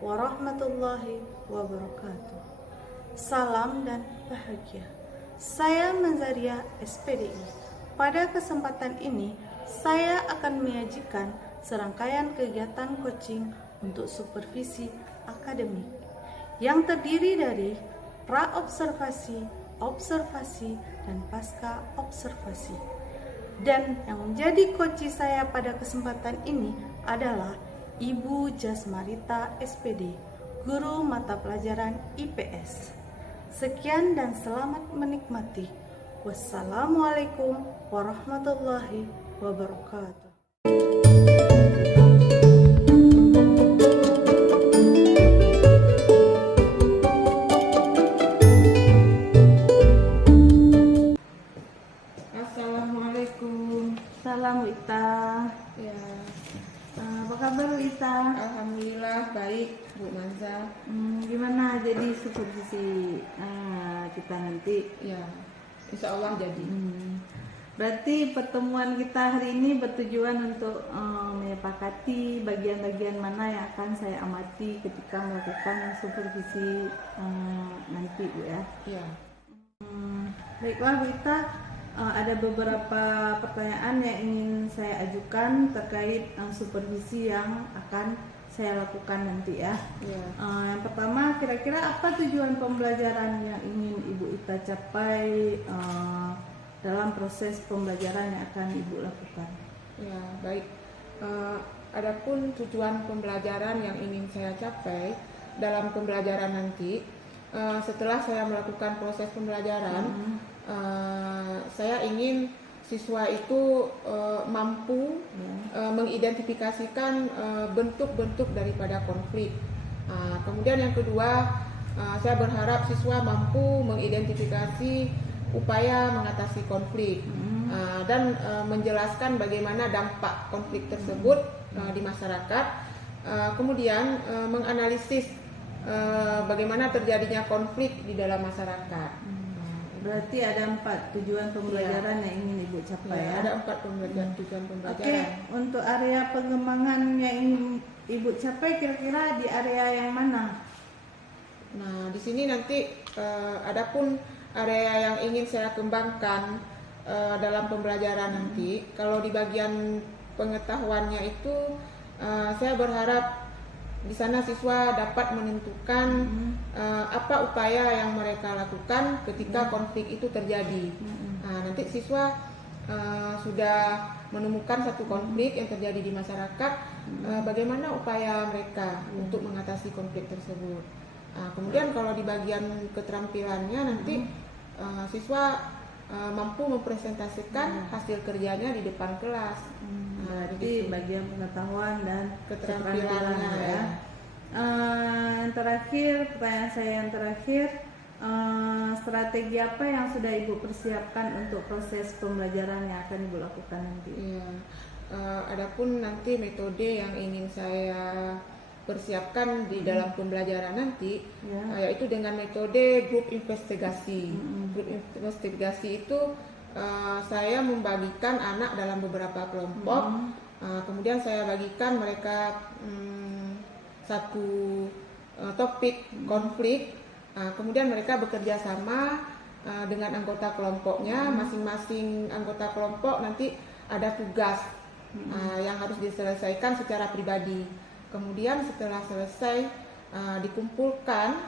warahmatullahi wabarakatuh. Salam dan bahagia. Saya Manzaria SPDI. Pada kesempatan ini, saya akan menyajikan serangkaian kegiatan coaching untuk supervisi akademik yang terdiri dari pra-observasi, observasi, dan pasca observasi. Dan yang menjadi coach saya pada kesempatan ini adalah Ibu Jasmarita SPD, guru mata pelajaran IPS. Sekian dan selamat menikmati. Wassalamualaikum warahmatullahi wabarakatuh. Assalamualaikum. Salam Ita. Ya, Apa kabar Ita? alhamdulillah baik Bu Manza. Gimana jadi supervisi kita nanti? Ya, insya Allah jadi. Berarti pertemuan kita hari ini bertujuan untuk menyepakati bagian-bagian mana yang akan saya amati ketika melakukan supervisi nanti Bu ya. Ya, Baiklah Bu Ita, ada beberapa pertanyaan yang ingin saya ajukan terkait supervisi yang akan saya lakukan nanti ya. ya. Yang pertama, kira-kira apa tujuan pembelajaran yang ingin Ibu Ita capai dalam proses pembelajaran yang akan Ibu lakukan? Ya, baik. Adapun tujuan pembelajaran yang ingin saya capai dalam pembelajaran nanti, setelah saya melakukan proses pembelajaran, saya ingin siswa itu mampu mengidentifikasikan bentuk-bentuk daripada konflik. Kemudian yang kedua, saya berharap siswa mampu mengidentifikasi upaya mengatasi konflik dan menjelaskan bagaimana dampak konflik tersebut di masyarakat. Kemudian menganalisis bagaimana terjadinya konflik di dalam masyarakat. Berarti ada 4 tujuan pembelajaran yang ingin Ibu capai ya? Ada 4 tujuan pembelajaran. Oke, untuk area pengembangan yang ingin Ibu capai kira-kira di area yang mana? Nah, di sini nanti adapun area yang ingin saya kembangkan dalam pembelajaran nanti, kalau di bagian pengetahuannya itu saya berharap di sana siswa dapat menentukan apa upaya yang mereka lakukan ketika konflik itu terjadi. Nanti siswa sudah menemukan satu konflik yang terjadi di masyarakat, bagaimana upaya mereka untuk mengatasi konflik tersebut. Kemudian kalau di bagian keterampilannya nanti siswa mampu mempresentasikan hasil kerjanya di depan kelas. Berarti bagian pengetahuan dan Keterampilannya, ya. Yang terakhir, pertanyaan saya yang terakhir, strategi apa yang sudah Ibu persiapkan untuk proses pembelajaran yang akan Ibu lakukan nanti? Iya. Adapun nanti metode yang ingin saya persiapkan di dalam pembelajaran nanti, yaitu dengan metode grup investigasi. Grup investigasi itu saya membagikan anak dalam beberapa kelompok, kemudian saya bagikan mereka satu topik konflik, kemudian mereka bekerja sama dengan anggota kelompoknya. Masing-masing anggota kelompok nanti ada tugas yang harus diselesaikan secara pribadi. Kemudian setelah selesai dikumpulkan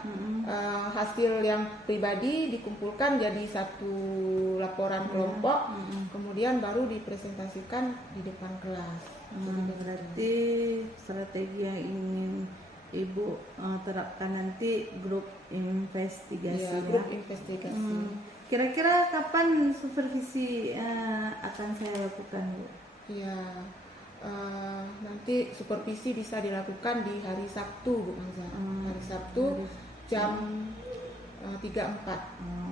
hasil yang pribadi dikumpulkan jadi satu laporan kelompok, kemudian baru dipresentasikan di depan kelas. Berarti strategi yang ingin Ibu terapkan nanti grup investigasi Ya, grup investigasi. Kira-kira kapan supervisi akan saya lakukan, Bu? Ya, nanti supervisi bisa dilakukan di hari Sabtu, Bu Manza. Hari Sabtu jam 3.4.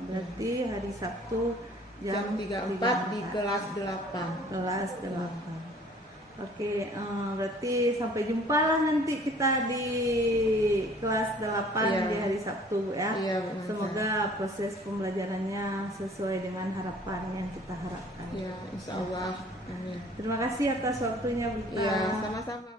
Berarti hari Sabtu jam 3.4 di kelas 8. Kelas 8. Oke, berarti sampai jumpa lah nanti kita di kelas 8 di hari Sabtu ya. Semoga proses pembelajarannya sesuai dengan harapan yang kita harapkan. Ya, insya Allah. Amin. Terima kasih atas waktunya, Bu. Iya, sama-sama.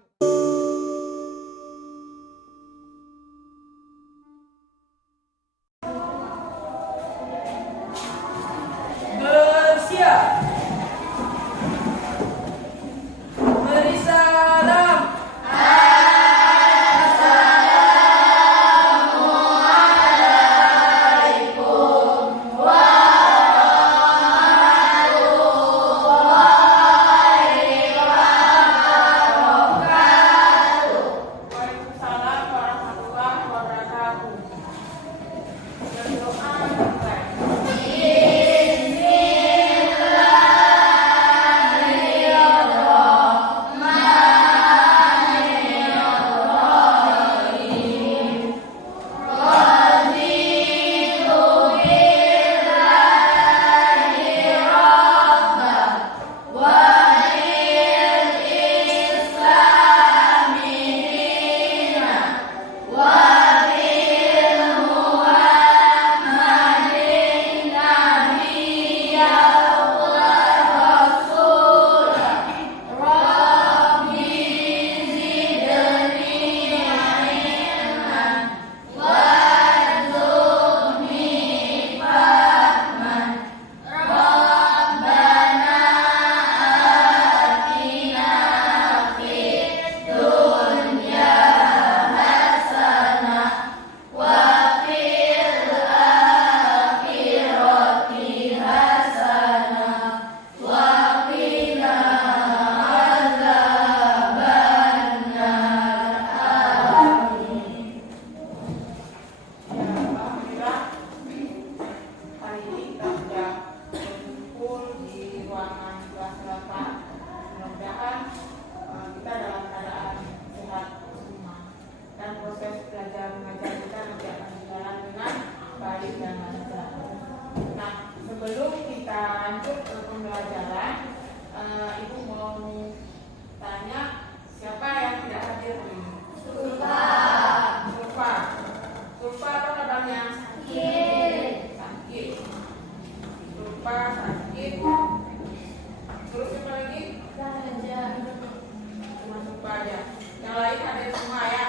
Yang lain hadir semua ya.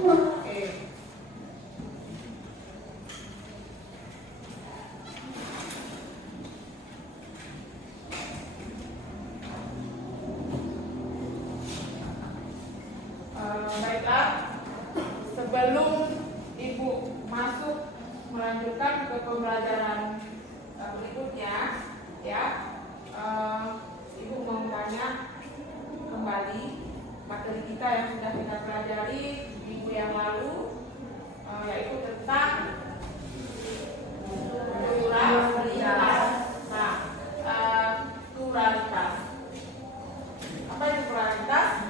Oke. Baiklah, sebelum Ibu masuk melanjutkan ke pembelajaran berikutnya, ya, Ibu mau tanya kembali materi kita yang sudah kita pelajari minggu yang lalu, yaitu tentang pluralitas. Nah, pluralitas. Apa itu pluralitas?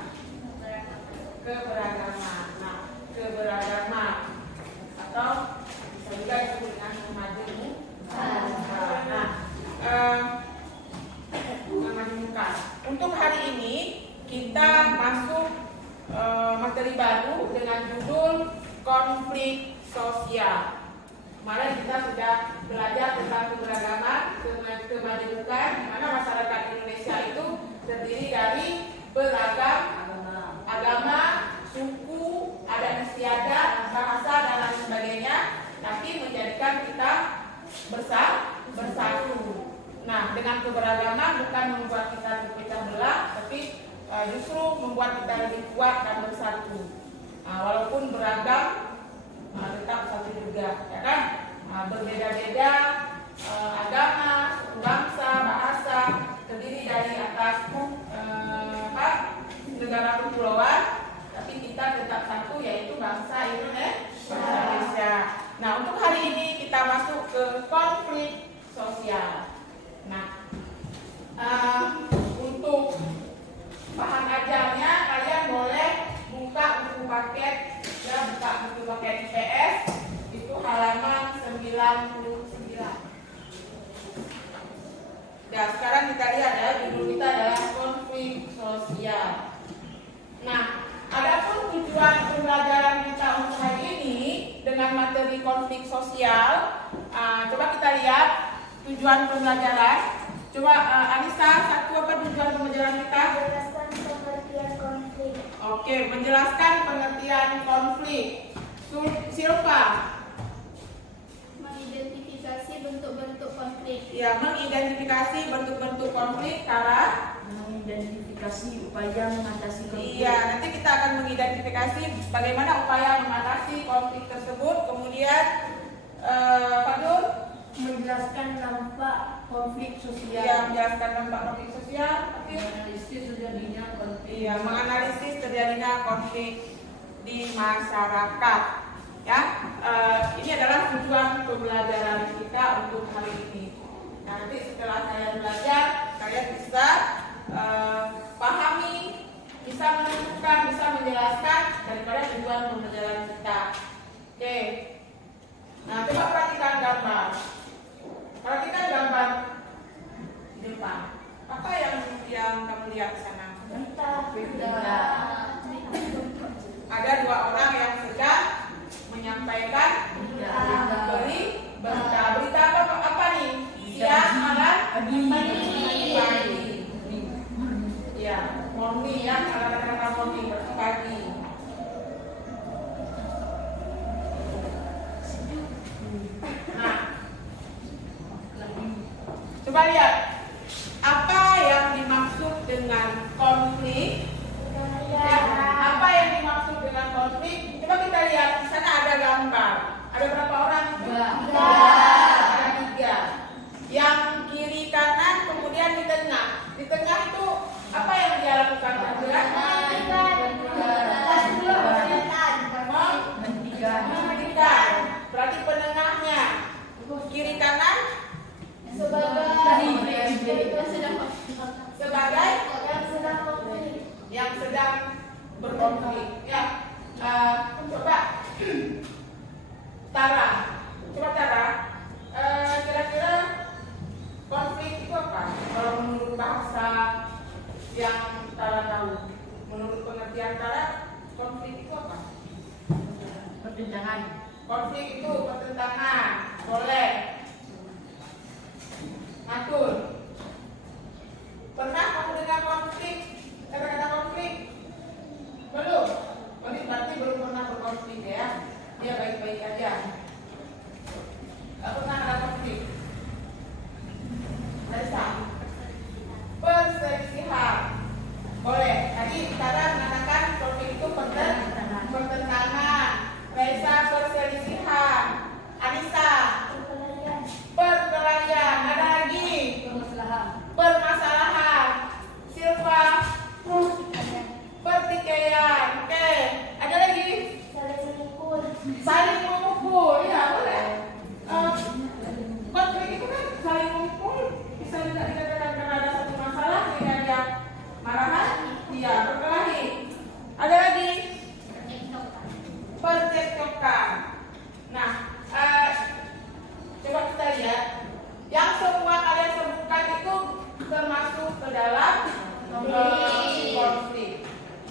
Keberagaman. Nah, keberagaman atau bisa juga disebut dengan kemajemukan. Kemajemukan. Untuk hari ini kita masuk materi baru dengan judul konflik sosial. Kemarin kita sudah belajar tentang keberagaman, kemajemukan, di mana masyarakat Indonesia itu terdiri dari beragam agama, suku, adat istiadat, bahasa dan lain sebagainya, tapi menjadikan kita bersatu. Nah, dengan keberagaman bukan membuat kita terpecah belah, tapi justru membuat kita lebih kuat dan bersatu. Walaupun beragam, tetap satu juga, ya kan? Berbeda-beda agama, bangsa, bahasa, terdiri dari atas negara kepulauan, tapi kita tetap satu, yaitu bangsa Indonesia. Nah, untuk hari ini kita masuk ke konflik sosial. Nah, untuk bahan ajarnya kalian boleh buka buku paket, ya, buka buku paket IPS itu halaman 99. Ya, sekarang kita lihat ya, judul kita adalah konflik sosial. Nah, adapun tujuan pembelajaran kita untuk hari ini dengan materi konflik sosial, coba kita lihat tujuan pembelajaran. Coba Anissa, satu apa tujuan pembelajaran kita? Menjelaskan pengertian konflik. Oke, menjelaskan pengertian konflik. Silva. Mengidentifikasi bentuk-bentuk konflik. Ya, mengidentifikasi bentuk-bentuk konflik. Tara? Mengidentifikasi upaya mengatasi konflik. Iya, nanti kita akan mengidentifikasi bagaimana upaya mengatasi konflik tersebut. Kemudian, Pak Nur? Menjelaskan dampak konflik sosial. Iya, menjelaskan dampak konflik sosial. Menganalisis terjadinya konflik. Iya, menganalisis terjadinya konflik di masyarakat. Ya, ini adalah tujuan pembelajaran kita untuk hari ini. Nah, nanti setelah saya belajar, kalian bisa pahami, bisa menentukan, bisa menjelaskan daripada tujuan pembelajaran kita. Oke. Nah, coba perhatikan gambar. Perhatikan gambar di depan. Apa yang kamu lihat di sana? Ada dua orang yang sedang menyampaikan berita. Berita apa nih? Siang, malam, pagi. Ya, morning ya, kalau kata morning berarti pagi. Nah, coba lihat apa yang dimaksud dengan konflik. Ya, apa yang dimaksud dengan konflik? Coba kita lihat di sana ada gambar. Ada berapa orang? Ada 3. Yang kiri kanan, kemudian di tengah. Di tengah itu apa yang dia lakukan? Menghentikan. Berarti penengahnya. Kiri kanan sebagai yang sedang berkonflik. Ya, coba Tara, kira-kira konflik itu apa? Kalau menurut bahasa yang Tara tahu, menurut pengertian Tara, konflik itu apa? Pertentangan. Konflik itu pertentangan. Boleh. Atur. Pernah kamu dengar konflik? Kata-kata konflik? Belum?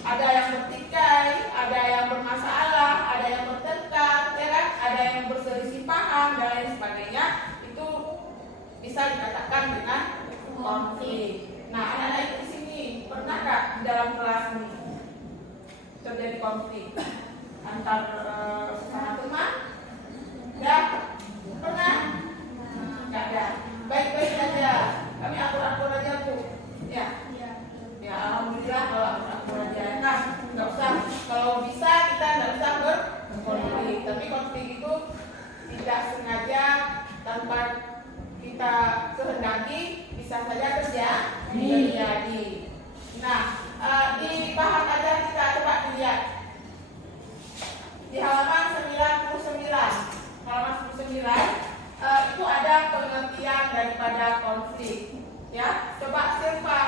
ada yang bertikai, ada yang bermasalah, ada yang bertengkar, ya kan? Ada yang berselisih paham dan lain sebagainya, itu bisa dikatakan dengan konflik. Nah, anak-anak di sini pernah nggak di dalam kelas ini terjadi konflik antar sesama teman? Nggak pernah? Nggak ada. Baik-baik saja. Kami akur-akur aja Bu. Ya. Ya, alhamdulillah kalau akur-akur aja. Nah, nggak usah. Kalau bisa kita nggak usah berkonflik. Tapi konflik itu tidak sengaja tanpa kita kehendaki bisa saja terjadi. Nah, di bahan ajar kita coba dilihat di halaman 99. Halaman 99 itu ada pengertian daripada konflik. Ya, coba Silva,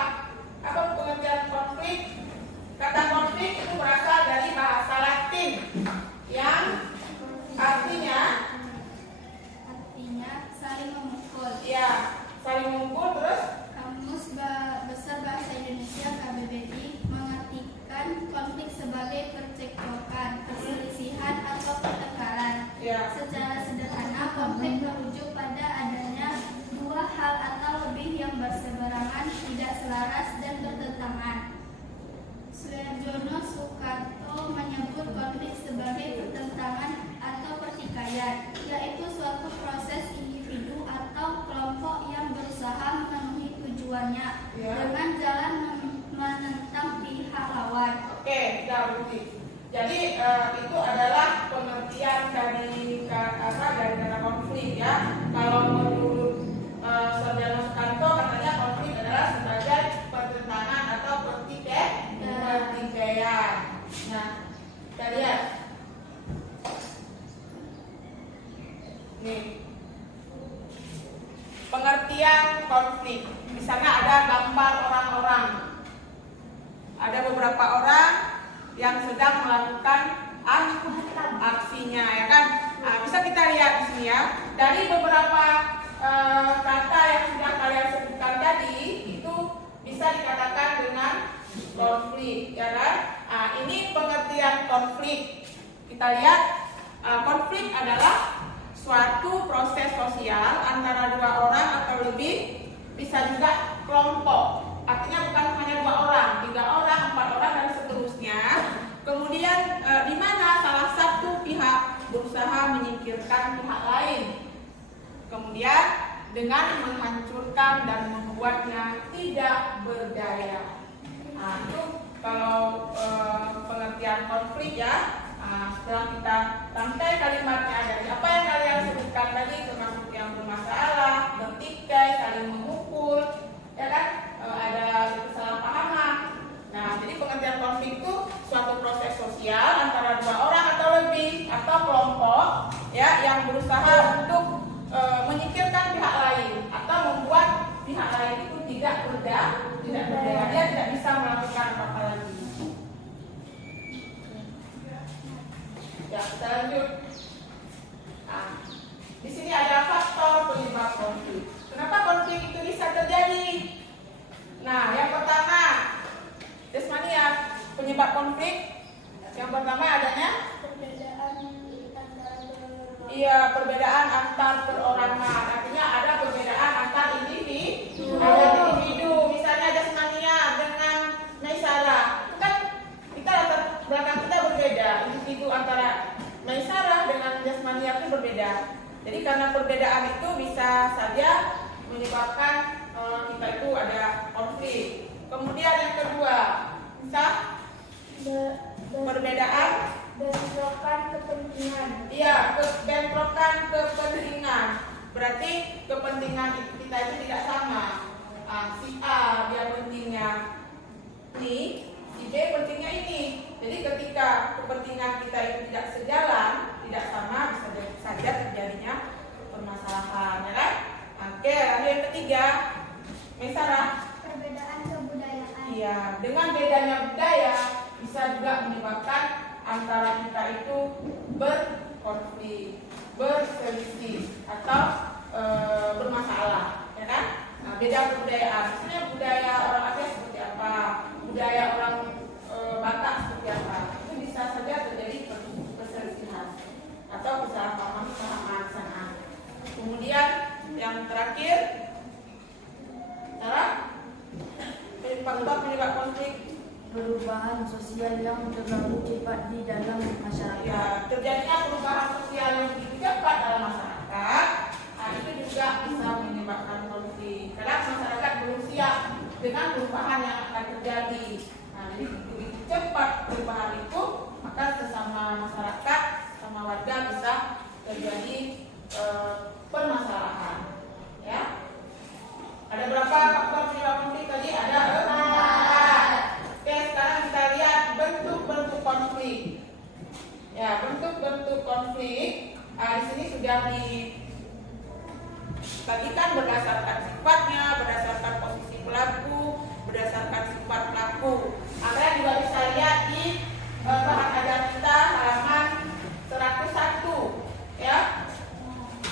apa pengertian konflik? Kata konflik itu berasal dari bahasa Latin yang artinya saling memukul. Ya, saling memukul. Terus Kamus Besar Bahasa Indonesia KBBI mengartikan konflik sebagai percekcokan, perselisihan atau pertengkaran. ya, Secara sederhana, konflik merujuk pada adanya dua hal atau lebih yang berseberangan, tidak selaras dan bertentangan. Suharjono Soekarto menyebut konflik sebagai pertentangan atau pertikaian, yaitu suatu proses individu atau kelompok yang berusaha memenuhi tujuannya dengan jalan menentang pihak lawan. Oke, kita berhenti. Jadi itu adalah pengertian dari kata konflik ya. Kalau menurut Sarjana Soekarto katanya konflik adalah sebagai pertentangan atau pertikaian. Nah, kita lihat. Nih. Pengertian konflik. Di sana ada gambar orang-orang. Ada beberapa orang yang sedang melakukan aksinya, ya kan? Nah, bisa kita lihat di sini ya. Dari beberapa kata yang sudah kalian sebutkan tadi, itu bisa dikatakan dengan konflik, ya kan? Nah, ini pengertian konflik. Kita lihat, konflik adalah suatu proses sosial antara dua orang atau lebih, bisa juga kelompok. Artinya bukan hanya 2 orang, 3 orang, 4 orang dan seterusnya. Kemudian di mana salah satu pihak berusaha menyingkirkan pihak lain. Kemudian dengan menghancurkan dan membuatnya tidak berdaya. Nah, itu kalau pengertian konflik ya. Nah, setelah kita rangkai kalimatnya dari apa yang kalian sebutkan tadi, termasuk yang bermasalah, bertikai, saling memukul, ya kan? Ada kesalahpahaman. Nah, jadi pengertian konflik itu suatu proses sosial antara 2 orang atau lebih atau kelompok ya yang berusaha untuk menyingkirkan pihak lain atau membuat pihak lain itu tidak berdaya, dia tidak bisa melakukan apa-apa lagi. Ya, kita lanjut. Nah, di sini ada faktor penyebab konflik. Kenapa konflik itu bisa terjadi? Nah, yang pertama, Desmania, penyebab konflik. Yang pertama adanya perbedaan antar perorangan. Artinya ada perbedaan antar individu. Misalnya Desmania dengan Maisarah. Itu kan kita latar belakang kita berbeda. Individu antara Maisarah dengan Desmania itu berbeda. Jadi karena perbedaan itu bisa saja menyebabkan kita itu ada konflik. Kemudian yang kedua, bisa perbedaan bentrokan kepentingan. Iya, bentrokan kepentingan. Berarti kepentingan kita itu tidak sama. Si A dia pentingnya ini, si B pentingnya ini. Jadi ketika kepentingan kita itu tidak sejalan, tidak sama, bisa saja terjadinya permasalahan, ya kan? Oke, lalu yang ketiga, Mesara. Perbedaan kebudayaan. Iya, dengan bedanya budaya bisa juga menyebabkan antara kita itu berkonflik, berselisih atau bermasalah, ya kan? Nah, beda kebudayaan. Misalnya budaya orang Aceh seperti apa, budaya orang Batak sosial yang terlalu cepat di dalam masyarakat. Ya, terjadinya perubahan sosial yang begitu cepat dalam masyarakat, itu juga bisa menyebabkan konflik. Karena masyarakat belum siap dengan perubahan yang akan terjadi. Nah, jadi begitu cepat perubahan itu, maka sesama masyarakat, sama warga bisa terjadi permasalahan. Ya, ada berapa faktor penyebab konflik tadi? Ada 4. Oke, sekarang kita lihat bentuk-bentuk konflik. Ya, bentuk-bentuk konflik. Di sini sudah dibagikan berdasarkan sifatnya, berdasarkan posisi pelaku, berdasarkan sifat pelaku. Kalian juga bisa lihat di bahan ajar kita halaman 101, ya.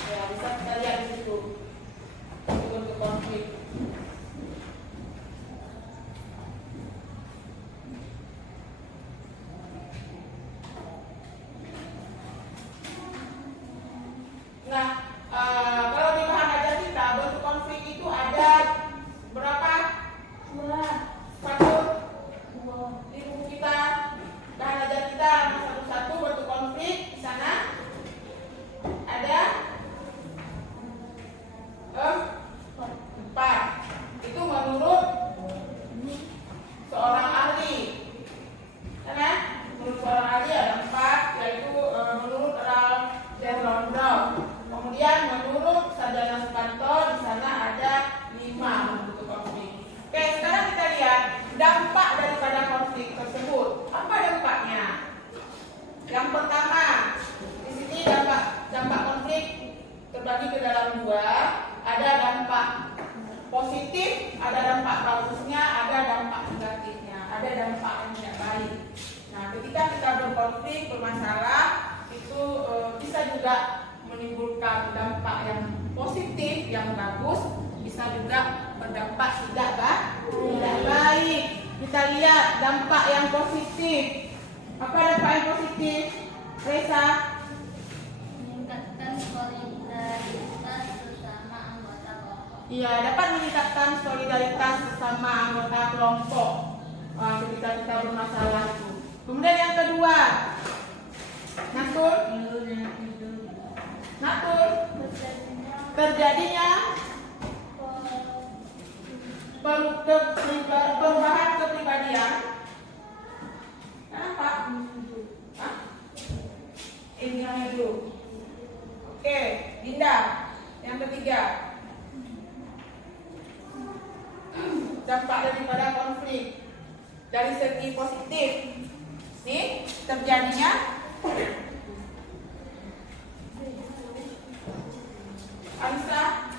Ya, bisa kita lihat di situ bentuk konflik. Nah, kalau di bahan ajar kita bentuk konflik itu ada berapa? 2. 1. Di buku kita bahan ajar kita halaman 101 bentuk konflik, di sana ada 4. Itu menurut seorang ahli. Kan? Menurut seorang ahli ada 4, yaitu menurut Ralph Derlondor. Kemudian menurut Sarjana Sukanto di sana ada 5 bentuk konflik. Oke, sekarang kita lihat dampak daripada konflik tersebut. Apa dampaknya? Yang pertama, di sini dampak konflik terbagi ke dalam 2. Ada dampak positif, ada dampak bagusnya, ada dampak negatifnya, ada dampak yang tidak baik. Nah, ketika kita berkonflik, bermasalah, itu bisa juga menimbulkan dampak yang positif, yang bagus, bisa juga berdampak tidak baik. Kita lihat dampak yang positif. Apa dampak yang positif? Reza? Meningkatkan solidaritas sesama anggota kelompok. Iya, dapat meningkatkan solidaritas sesama anggota kelompok ketika kita bermasalah itu. Kemudian yang kedua, terjadinya perubahan kepribadian. Kenapa? Ini yang itu. Oke, Dinda. Yang ketiga, dampak daripada konflik dari segi positif. Nih, terjadinya Anissa,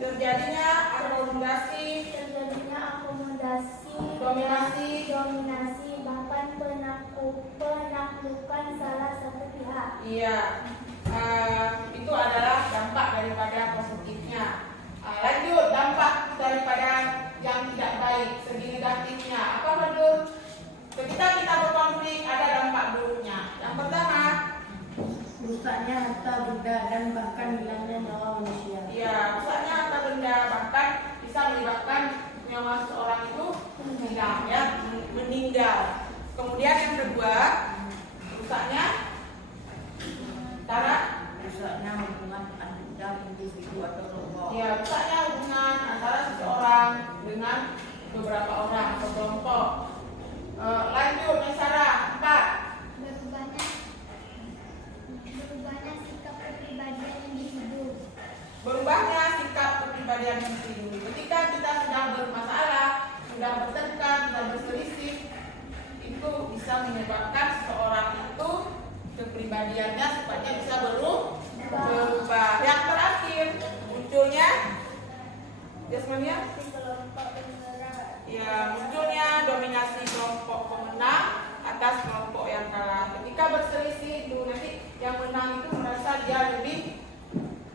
terjadinya akomodasi, dominasi, bahkan penaklukan salah satu pihak. Iya, itu adalah dampak daripada positifnya. Lanjut, dampak daripada yang tidak baik, segi negatifnya. Apa menurut? Ketika kita berkonflik ada dampak buruknya. Yang pertama, Rusaknya harta benda dan bahkan hilangnya nyawa manusia. iya, rusaknya harta benda bahkan bisa menyebabkan nyawa seseorang itu hilang, ya, meninggal. Kemudian yang kedua, rusaknya hubungan antara individu atau kelompok. ya, rusaknya hubungan antara seseorang dengan beberapa orang atau kelompok. Lanjut, Sarah, 4. Berubahnya sikap kepribadian individu. Berubahnya sikap kepribadian individu. Ketika kita sedang bermasalah, sudah bertengkar, sudah berselisih, itu bisa menyebabkan seseorang itu kepribadiannya sifatnya bisa berubah. Yang terakhir, munculnya Jasmania, ya, munculnya dominasi kelompok pemenang atas kelompok yang kalah. Ketika berselisih itu nanti yang menang itu merasa dia lebih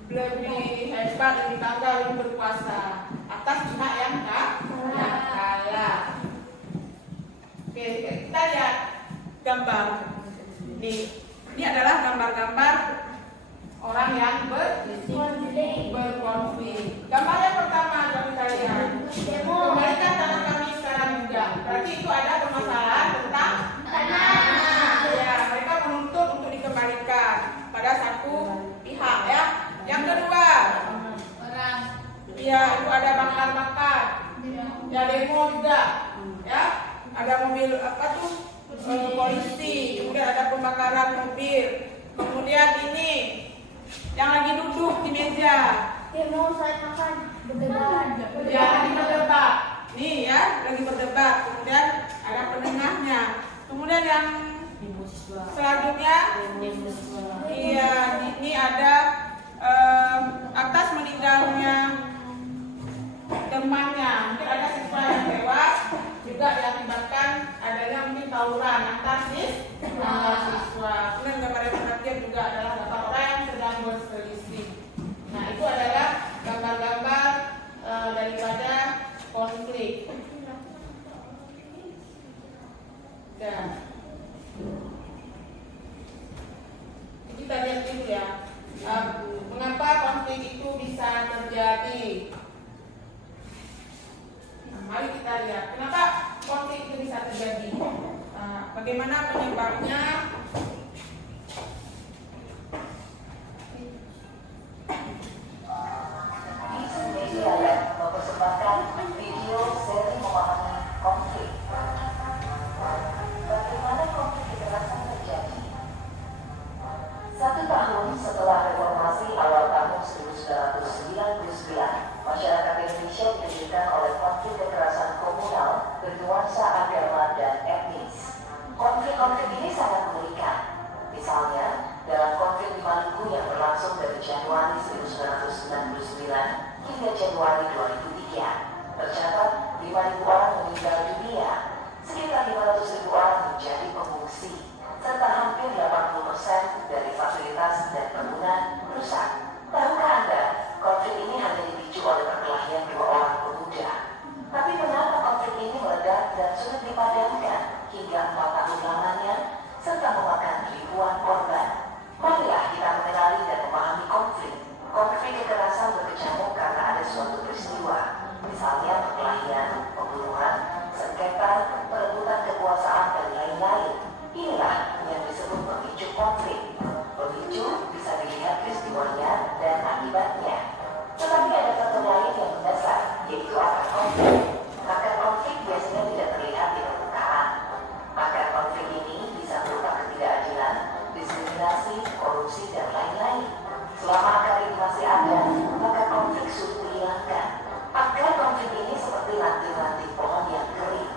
hebat, lebih bangga, lebih berkuasa atas pihak yang kalah. Oke, kita lihat gambar. Ini adalah gambar-gambar orang yang berkonflik. Gambar yang pertama kita lihat. Kembalikan tangan kami sekarang juga. Berarti itu ada permasalahan tentang polisi, kemudian ada pembakaran mobil, kemudian ini yang lagi duduk di meja. Mau saya makan berdebat. Ya, lagi berdebat. Nih ya, lagi berdebat. Kemudian ada penengahnya. Kemudian yang selanjutnya, iya, ini ada atas meninggalnya temannya. Mungkin ada siswa yang tewas, juga diakibatkan adanya mungkin tawuran antar siswa. Kemudian gambar yang terakhir juga adalah gambar orang yang sedang berselisih. Nah, itu adalah gambar-gambar daripada konflik. Dan kita lihat dulu ya, mengapa konflik itu bisa terjadi. Nah, mari kita lihat kenapa konflik itu bisa terjadi, bagaimana penyebabnya. Mempersembahkan video seri memahami konflik. Bagaimana konflik kekerasan terjadi? 1 tahun setelah reformasi awal tahun 1999, masyarakat Indonesia dikejutkan oleh konflik kekerasan komunal bernuansa agama dan etnis. Konflik-konflik ini sangat mengerikan. Misalnya, dalam konflik di Maluku yang berlangsung dari Januari 1999 hingga Januari 2003, tercatat 5.000 orang meninggal dunia, sekitar 500.000 orang menjadi pengungsi, serta hampir 80% dari fasilitas dan bangunan rusak. Tahukah Anda, konflik ini hanya dipicu oleh perkelahian 2 orang pemuda. Tapi mengapa konflik ini meledak dan sulit dipadamkan hingga 4 tahun lamanya, serta memakan ribuan korban? Marilah kita mengenali dan memahami konflik. Konflik kekerasan berkecamuk karena ada suatu peristiwa, misalnya perkelahian, pembunuhan, sengketa, perebutan kekuasaan, dan lain-lain. Inilah yang disebut pemicu konflik. Pemicu bisa dilihat peristiwanya dan akibatnya. Tetapi ada faktor lain yang mendasar, yaitu akar konflik. Akar konflik biasanya tidak terlihat di permukaan. Akar konflik ini bisa berupa ketidakadilan, diskriminasi, korupsi, dan lain-lain. Selama akar ini masih ada, maka konflik sulit dihilangkan. Akar konflik ini seperti ranting-ranting pohon yang kering.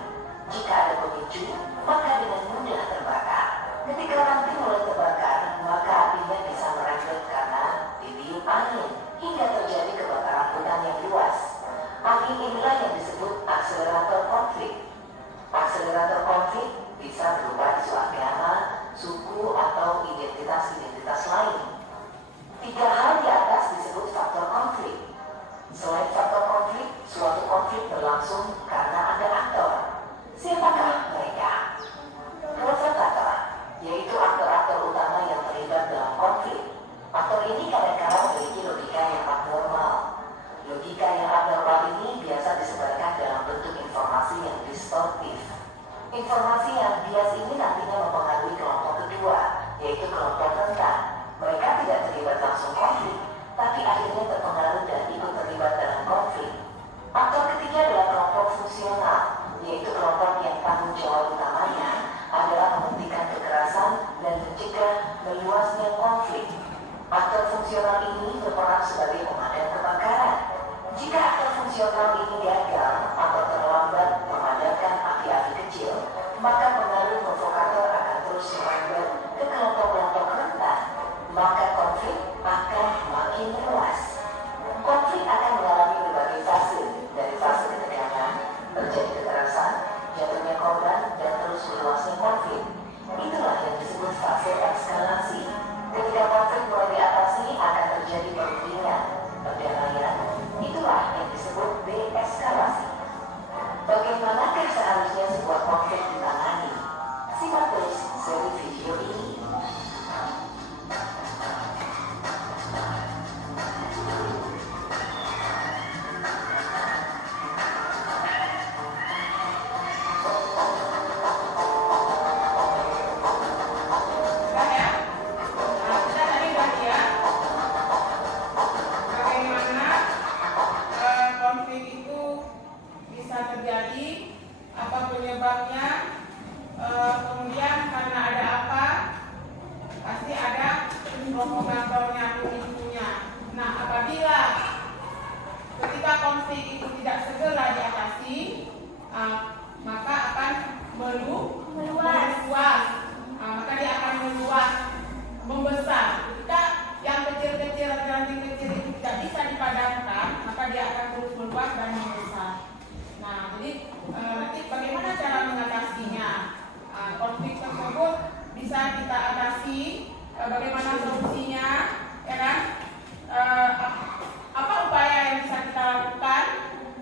Jika ada pemicu, maka dengan mudah terbakar. Ketika ranting mulai terbakar, maka apinya bisa merembet karena ditiup angin, hingga terjadi kebakaran hutan yang luas. Angin inilah yang disebut akselerator konflik. Akselerator konflik bisa berupa isu agama, suku, atau identitas-identitas lain. 3 hal di atas disebut faktor konflik. Selain faktor konflik, suatu konflik berlangsung karena ada aktor. Siapakah mereka? Provokator, yaitu aktor-aktor utama yang terlibat dalam konflik. Aktor ini kadang-kadang memiliki logika yang abnormal. Logika yang abnormal ini biasa disebarkan dalam bentuk informasi yang distortif. Informasi yang bias ini nantinya mempengaruhi kelompok kedua, yaitu kelompok rentan. Mereka tidak terlibat langsung konflik, tapi akhirnya terpengaruh dan ikut terlibat dalam konflik. Aktor ketiga adalah kelompok fungsional, yaitu kelompok yang tanggung jawab utamanya adalah menghentikan kekerasan dan mencegah meluasnya konflik. Aktor fungsional ini berperan sebagai pemadam kebakaran. Jika aktor fungsional ini gagal atau terlambat memadamkan api-api kecil, maka pengaruh provokator akan terus merembet ke kelompok-kelompok rentan. Maka konflik akan makin luas. Konflik akan mengalami berbagai fase, dari fase ketegangan, terjadi kekerasan, jatuhnya korban, dan terus meluasnya konflik. Itulah yang disebut fase eskalasi. Ketika konflik mulai diatasi, akan terjadi perundingan, perdamaian. Itulah yang disebut deeskalasi. Bagaimanakah seharusnya sebuah konflik ditangani? Simak terus seri video ini. bisa kita atasi, bagaimana solusinya, ya kan? Apa upaya yang bisa kita lakukan?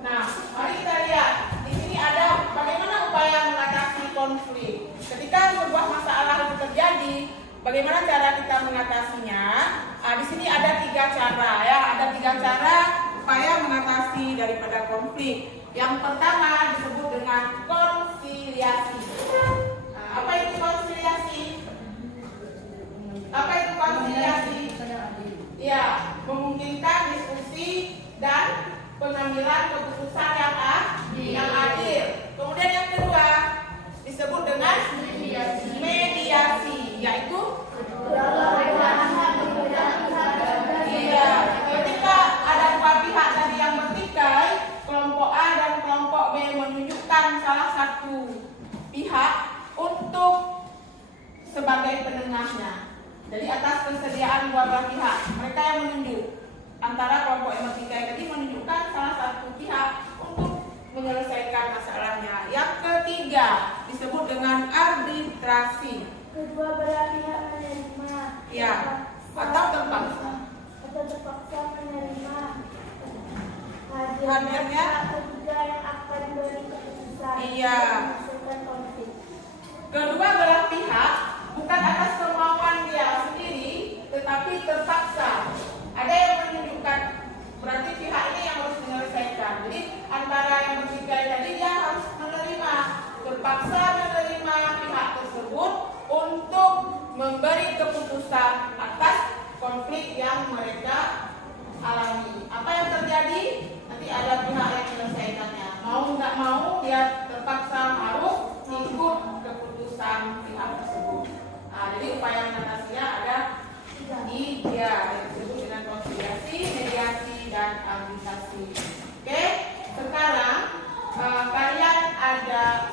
Nah, mari kita lihat. Di sini ada bagaimana upaya mengatasi konflik. Ketika sebuah masalah itu terjadi, bagaimana cara kita mengatasinya? Di sini ada 3 cara, ya. Ada 3 cara upaya mengatasi daripada konflik. Yang pertama disebut dengan konsiliasi. Apa itu konsiliasi? Apa itu konsiliasi? Ya, memungkinkan diskusi dan pengambilan keputusan yang adil. Kemudian yang kedua disebut dengan mediasi, yaitu ketika ada 2 pihak tadi yang bertikai, kelompok A dan kelompok B menunjukkan salah satu pihak untuk sebagai penengahnya. Jadi atas kesediaan 2 belah pihak, mereka yang menunjuk. Antara kelompok yang bertikai tadi menunjukkan salah satu pihak untuk menyelesaikan masalahnya. Yang ketiga disebut dengan arbitrasi. Kedua belah pihak menerima. Ya, atau terpaksa menerima hadirnya ketiga yang akan beri keputusan. Iya. Kedua belah pihak bukan atas kemauan dia sendiri, tetapi terpaksa. Ada yang menunjukkan, berarti pihak ini yang harus menyelesaikan. Jadi antara yang bertikai tadi dia harus menerima, terpaksa menerima pihak tersebut untuk memberi keputusan atas konflik yang mereka alami. Apa yang terjadi? Nanti ada pihak yang menyelesaikannya. Mau nggak mau dia terpaksa harus ikut keputusan pihak tersebut. Jadi upaya mengatasinya ada 3 yang disebut dengan konsiliasi, mediasi, dan arbitrasi. Oke, sekarang kalian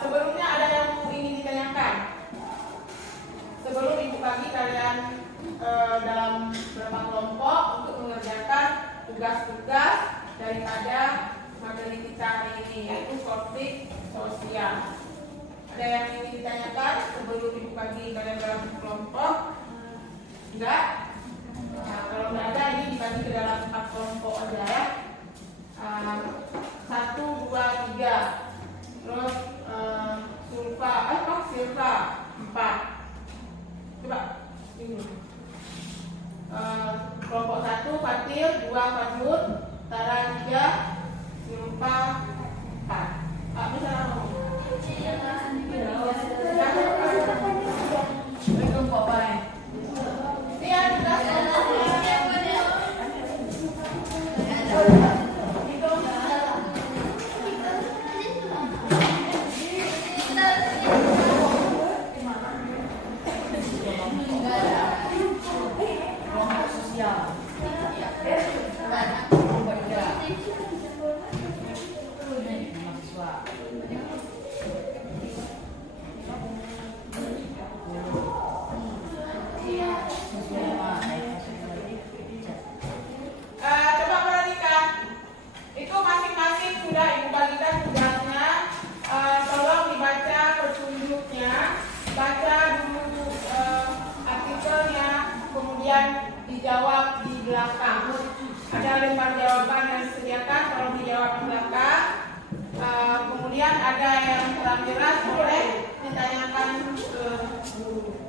sebelumnya ada yang ingin ditanyakan? Sebelum Ibu bagi kalian dalam beberapa kelompok untuk mengerjakan tugas-tugas daripada materi kita hari ini, yaitu konflik sosial. Ada yang ingin ditanyakan sebelum Ibu bagi kalian dalam kelompok? Enggak? Nah, kalau nggak ada, ini dibagi ke dalam 4 kelompok aja ya. 1, 2, 3. Terus Silva 4. Coba ini. Kelompok 1 Fatil, 2 Fadlun, Tara 3, Silva 4. Bisa ngomong. Kelompok baik. Dia juga dijawab di belakang. Ada lembar jawaban yang disediakan, kalau dijawab di belakang. Kemudian ada yang kurang jelas boleh ditanyakan ke guru.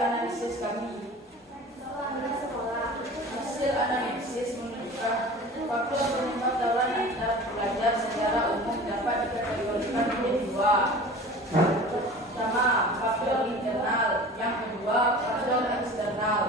analisis kami. Hasil analisis menunjukkan faktor penyebab lawan antar pelajar secara umum dapat dikategorikan menjadi dua. Pertama, faktor internal, yang kedua, faktor eksternal.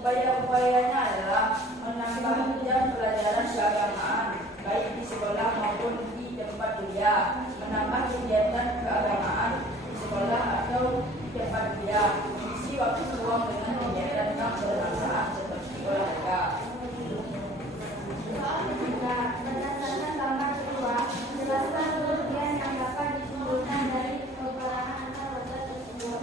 Upaya-upayanya adalah menambah jam pelajaran keagamaan, baik di sekolah maupun di tempat kuliah, menambah kegiatan keagamaan di sekolah atau di tempat kuliah, mengisi waktu luang dengan kegiatan yang bermanfaat seperti olahraga. Berdasarkan gambar kedua, jelaskan kerugian yang dapat ditimbulkan dari peperangan antar warga tersebut.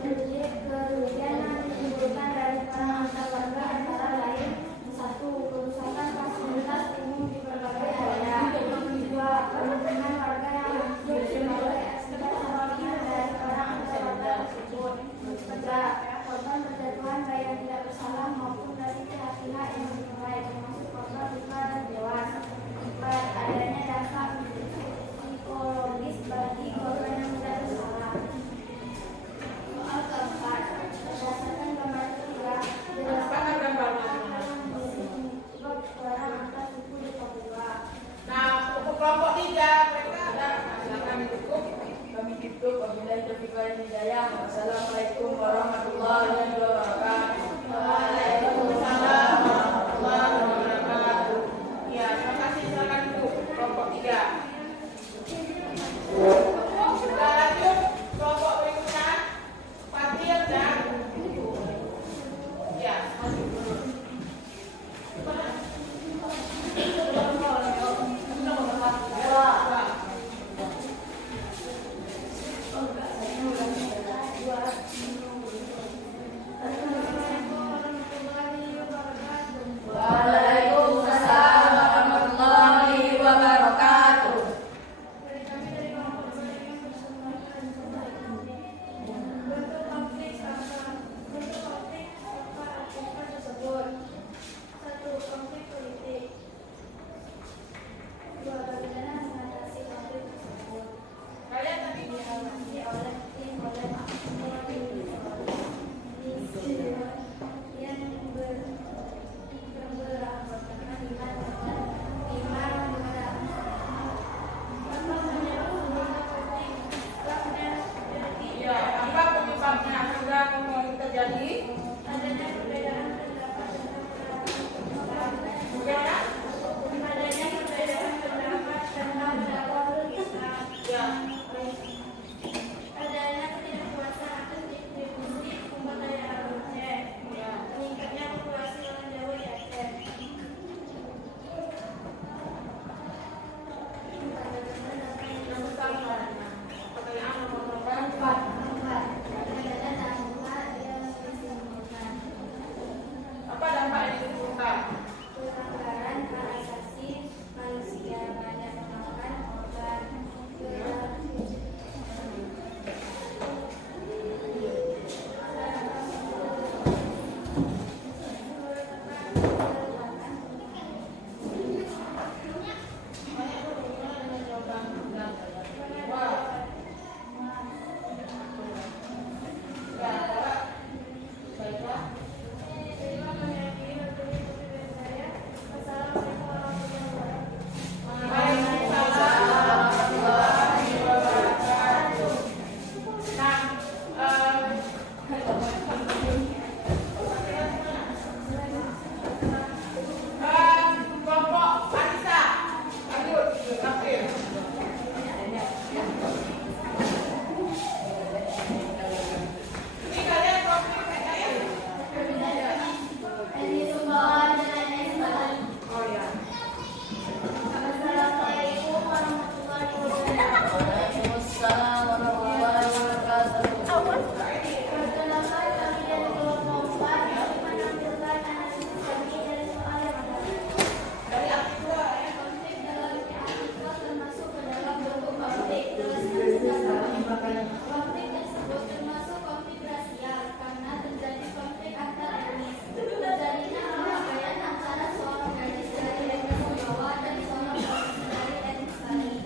Kerugian yang ditimbulkan dari perang antar warga antara lain: 1. Kerusakan fasilitas umum di berbagai daerah. 2. Permukiman warga yang hancur sebagai akibat sampingan dari perang antar warga tersebut. 3. Korban berjatuhan baik yang tidak bersalah maupun dari pihak-pihak yang dinilai, termasuk korban luka dan tewas. 4. Adanya dampak psikologis bagi korban yang tidak bersalah. Soal keempat, berdasarkan gambar ketiga, jelaskan sebab perang antar suku di Papua. Nah, untuk kelompok 3 mereka ada silakan cukup. Kami tutup wabillahi taufiq wal hidayah. Wassalamualaikum warahmatullahi wabarakatuh. Waalaikumsalam warahmatullahi wabarakatuh. Ya, terima kasih. Silakan duduk kelompok 3. Kita lanjut kelompok berikutnya. Fatir dan ya, maju dulu. Waalaikumsalam warahmatullahi wabarakatuh. Dari kami dari kelompok 2 yang bersama bentuk konflik apa akibat tersebut. 1. Konflik politik. 2. Bagaimana mengatasi konflik tersebut. Kalian tadi Diawasi oleh tim oleh yang beranggotakan 5 negara. ya, apa penyebabnya hingga kemudian terjadi? Adanya perbedaan pendapat tentang Bagaimana? adanya perbedaan pendapat tentang dakwah Islam. Ya, Adanya ketidakpuasan atas distribusi sumber daya alam Aceh. Meningkatnya populasi orang Jawa di Aceh. pertanyaan nomor berapa? 4. Adanya dampak yang ditimbulkan. Apa dampak yang ditimbulkan? Pelanggaran hak asasi manusia, banyak memakan organ. Kelompok Anissa, lanjut, Kafir. Ini kalian konflik saya? Ini sumbawa dan Oh ya. Assalamualaikum warahmatullahi wabarakatuh. Waalaikumsalam warahmatullahi wabarakatuh. Perkenalkan kami dari kelompok 4 yang menampilkan analisis kami dari soal yang ada. Dari aktif dua ya. Konflik dalam artikel termasuk ke dalam bentuk konflik. Konflik tersebut termasuk konflik rasial karena terjadi konflik antar etnis. Terjadinya pemakaian antara seorang gadis dari etnis Jawa dan seorang gadis dari etnis lain.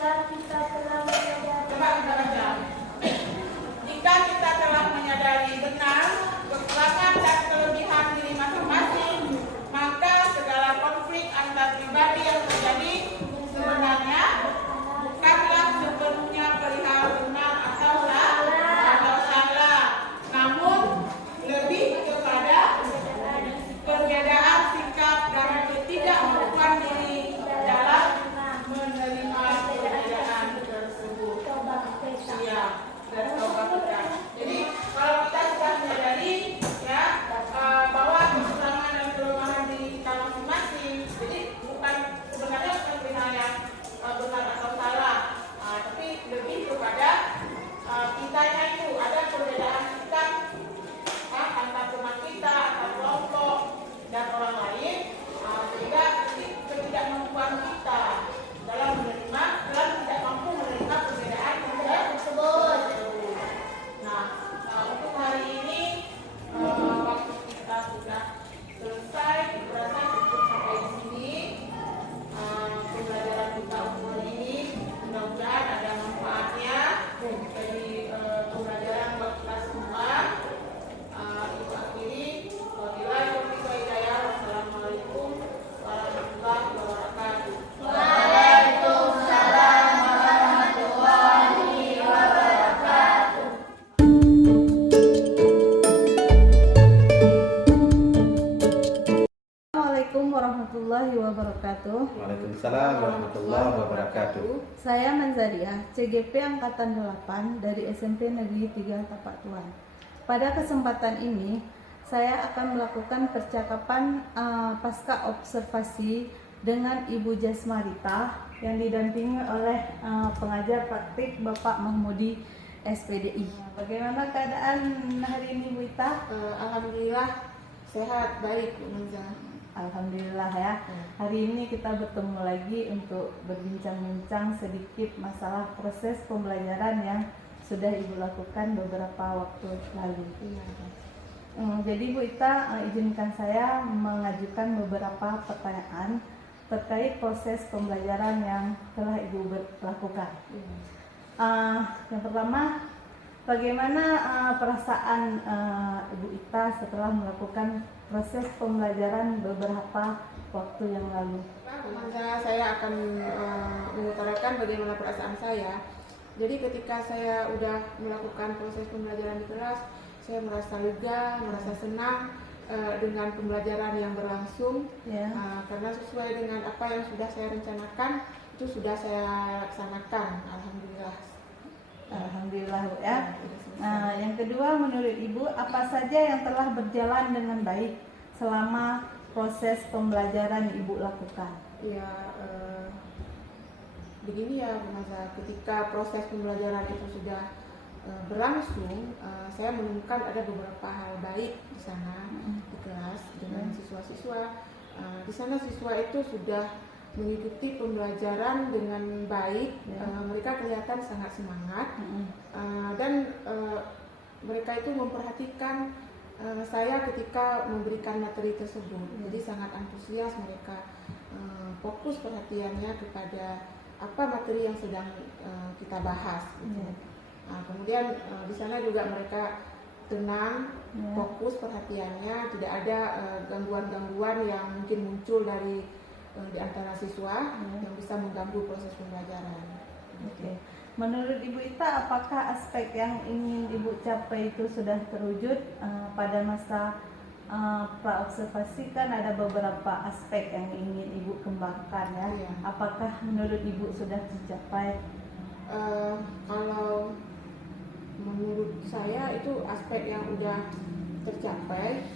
Coba kita baca. Jika kita telah menyadari benar kekurangan dan kelebihan diri masing-masing, maka segala konflik antar pribadi yang terjadi sebenarnya bukanlah sepenuhnya perihal benar atau salah, namun lebih kepada perbedaan sikap dan ketidakmampuan diri dalam menerima perbedaan tersebut. Iya, dan coba kita. Jadi kalau kita sudah menyadari ya bahwa kekurangan dan kelemahan diri kita masing-masing, jadi sebenarnya bukan perihal yang benar atau salah, tapi lebih kepada kitanya itu ada perbedaan sikap antar teman kita, antar kelompok dan orang lain, sehingga ketidakmampuan kita dalam tidak mampu menerima perbedaan tersebut. Nah, untuk hari ini waktu kita sudah selesai, berarti cukup sampai di sini pembelajaran kita untuk hari ini. Mudah-mudahan ada manfaatnya dari pembelajaran buat kita semua. Ibu akhiri, wabillahi taufiq wal hidayah. Wassalamualaikum warahmatullahi wabarakatuh. Waalaikumsalam warahmatullahi wabarakatuh. Assalamualaikum warahmatullahi wabarakatuh. Waalaikumsalam warahmatullahi wabarakatuh. Saya Manzariah, CGP Angkatan 8 dari SMP Negeri 3 Tapak Tuan. Pada kesempatan ini, saya akan melakukan percakapan pasca observasi dengan Ibu Jasmarita yang didampingi oleh pengajar praktik Bapak Mahmudi SPDI. Bagaimana keadaan hari ini Bu Ita? Alhamdulillah sehat, baik Bu Manza. Alhamdulillah ya. Hari ini kita bertemu lagi untuk berbincang-bincang sedikit masalah proses pembelajaran yang sudah Ibu lakukan beberapa waktu lalu. Iya. Jadi Bu Ita, izinkan saya mengajukan beberapa pertanyaan terkait proses pembelajaran yang telah Ibu lakukan. Yang pertama, bagaimana perasaan Ibu Ita setelah melakukan proses pembelajaran beberapa waktu yang lalu? Saya akan mengutarakan bagaimana perasaan saya. Jadi ketika saya sudah melakukan proses pembelajaran di kelas, saya merasa lega, merasa senang dengan pembelajaran yang berlangsung, karena sesuai dengan apa yang sudah saya rencanakan, itu sudah saya laksanakan. Alhamdulillah. Alhamdulillah Bu ya. Nah, yang kedua, menurut Ibu apa saja yang telah berjalan dengan baik selama proses pembelajaran Ibu lakukan? Ya, begini ya Bu Maza, ketika proses pembelajaran itu sudah berlangsung, saya menemukan ada beberapa hal baik di sana di kelas dengan siswa-siswa. Di sana siswa itu sudah mengikuti pembelajaran dengan baik, mereka kelihatan sangat semangat, dan mereka itu memperhatikan saya ketika memberikan materi tersebut. Jadi sangat antusias mereka, fokus perhatiannya kepada apa materi yang sedang kita bahas. Gitu. Kemudian di sana juga mereka tenang, fokus perhatiannya, tidak ada gangguan-gangguan yang mungkin muncul dari di antara siswa yang bisa mengganggu proses pembelajaran. Oke. Menurut Ibu Ita, apakah aspek yang ingin Ibu capai itu sudah terwujud pada masa praobservasi? Kan ada beberapa aspek yang ingin Ibu kembangkan ya. Iya. Apakah menurut Ibu sudah tercapai? Kalau menurut saya itu aspek yang sudah tercapai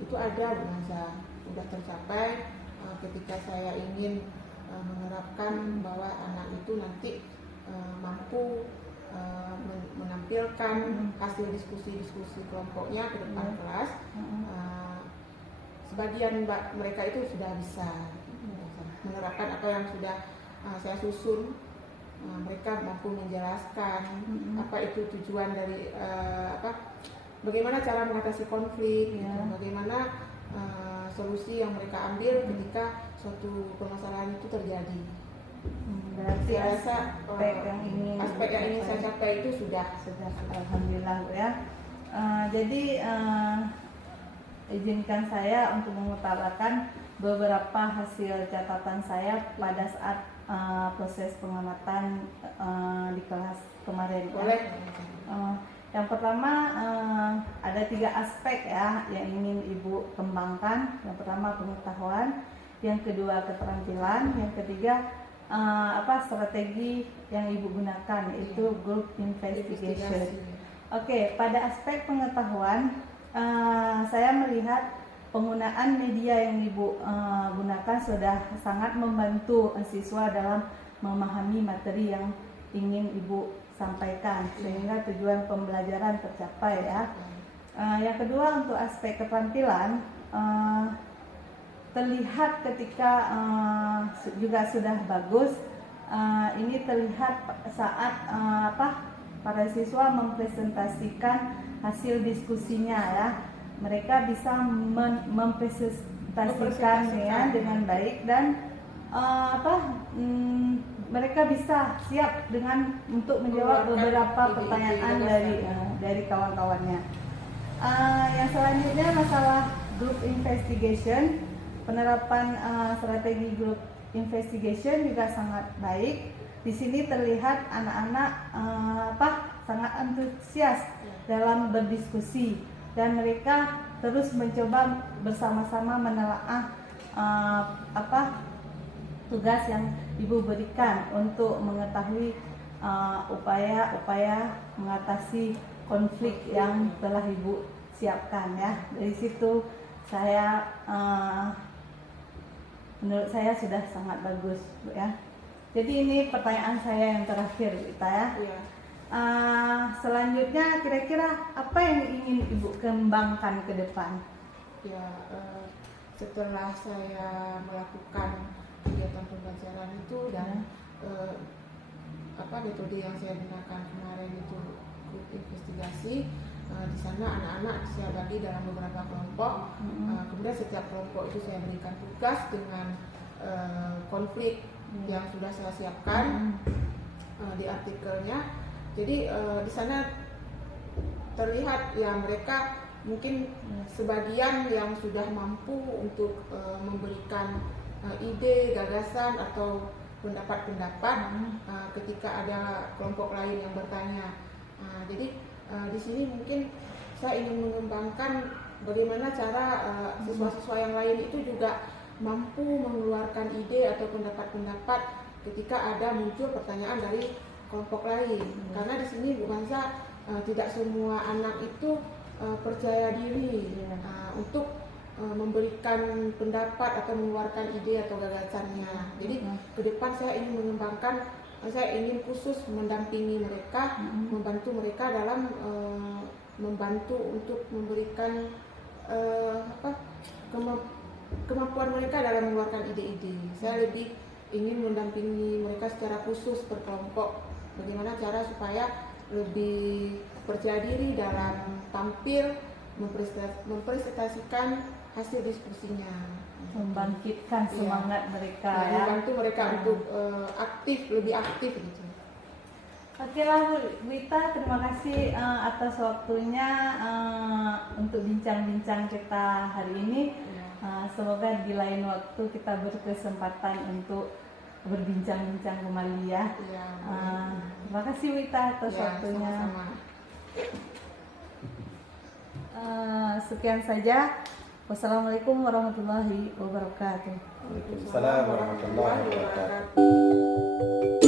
itu ada Bu Maza, sudah tercapai ketika saya ingin menerapkan bahwa anak itu nanti mampu menampilkan hasil diskusi-diskusi kelompoknya ke depan kelas. Sebagian mereka itu sudah bisa menerapkan apa yang sudah saya susun. Mereka mampu menjelaskan apa itu tujuan dari bagaimana cara mengatasi konflik, bagaimana solusi yang mereka ambil ketika suatu permasalahan itu terjadi. Berarti saya rasa aspek yang ingin saya capai itu sudah alhamdulillah Bu ya. Jadi izinkan saya untuk mengutarakan beberapa hasil catatan saya pada saat proses pengamatan di kelas kemarin. Boleh. Yang pertama ada 3 aspek ya yang ingin Ibu kembangkan. Yang pertama pengetahuan, yang kedua keterampilan, yang ketiga strategi yang Ibu gunakan yaitu group investigation. Oke, pada aspek pengetahuan saya melihat penggunaan media yang Ibu gunakan sudah sangat membantu siswa dalam memahami materi yang ingin Ibu sampaikan sehingga tujuan pembelajaran tercapai ya. Yang kedua untuk aspek keterampilan terlihat ketika juga sudah bagus. Ini terlihat saat para siswa mempresentasikan hasil diskusinya ya. Mereka bisa mempresentasikan ya dengan baik dan mereka bisa siap dengan untuk menjawab beberapa pertanyaan dari kawan-kawannya. Yang selanjutnya masalah group investigation. Penerapan strategi group investigation juga sangat baik. Di sini terlihat anak-anak sangat antusias dalam berdiskusi dan mereka terus mencoba bersama-sama menelaah tugas yang Ibu berikan untuk mengetahui upaya-upaya mengatasi konflik yang telah Ibu siapkan ya. Dari situ saya menurut saya sudah sangat bagus Bu ya. Jadi ini pertanyaan saya yang terakhir kita ya. Selanjutnya kira-kira apa yang ingin Ibu kembangkan ke depan? Ya, setelah saya melakukan kegiatan pembelajaran itu dan metode yang saya gunakan kemarin itu grup investigasi. Di sana anak-anak saya bagi dalam beberapa kelompok. Kemudian setiap kelompok itu saya berikan tugas dengan konflik yang sudah saya siapkan di artikelnya. Jadi di sana terlihat ya mereka mungkin sebagian yang sudah mampu untuk memberikan ide, gagasan atau pendapat-pendapat ketika ada kelompok lain yang bertanya. Jadi di sini mungkin saya ingin mengembangkan bagaimana cara siswa-siswa yang lain itu juga mampu mengeluarkan ide atau pendapat-pendapat ketika ada muncul pertanyaan dari kelompok lain. Karena di sini Bu Mansa tidak semua anak itu percaya diri untuk memberikan pendapat atau mengeluarkan ide atau gagasannya. Jadi ke depan saya ingin mengembangkan, saya ingin khusus mendampingi mereka, membantu mereka dalam membantu untuk memberikan kemampuan mereka dalam mengeluarkan ide-ide. Saya lebih ingin mendampingi mereka secara khusus berkelompok. Bagaimana cara supaya lebih percaya diri dalam tampil, mempresentasikan hasil diskusinya, membangkitkan semangat mereka ya, membantu mereka untuk lebih aktif gitu. Oke lah Bu Wita, terima kasih atas waktunya untuk bincang-bincang kita hari ini. Semoga di lain waktu kita berkesempatan untuk berbincang-bincang kembali ya. Terima kasih Wita atas waktunya. Sama-sama. Sekian saja. Wassalamualaikum warahmatullahi wabarakatuh. Waalaikumsalam warahmatullahi wabarakatuh.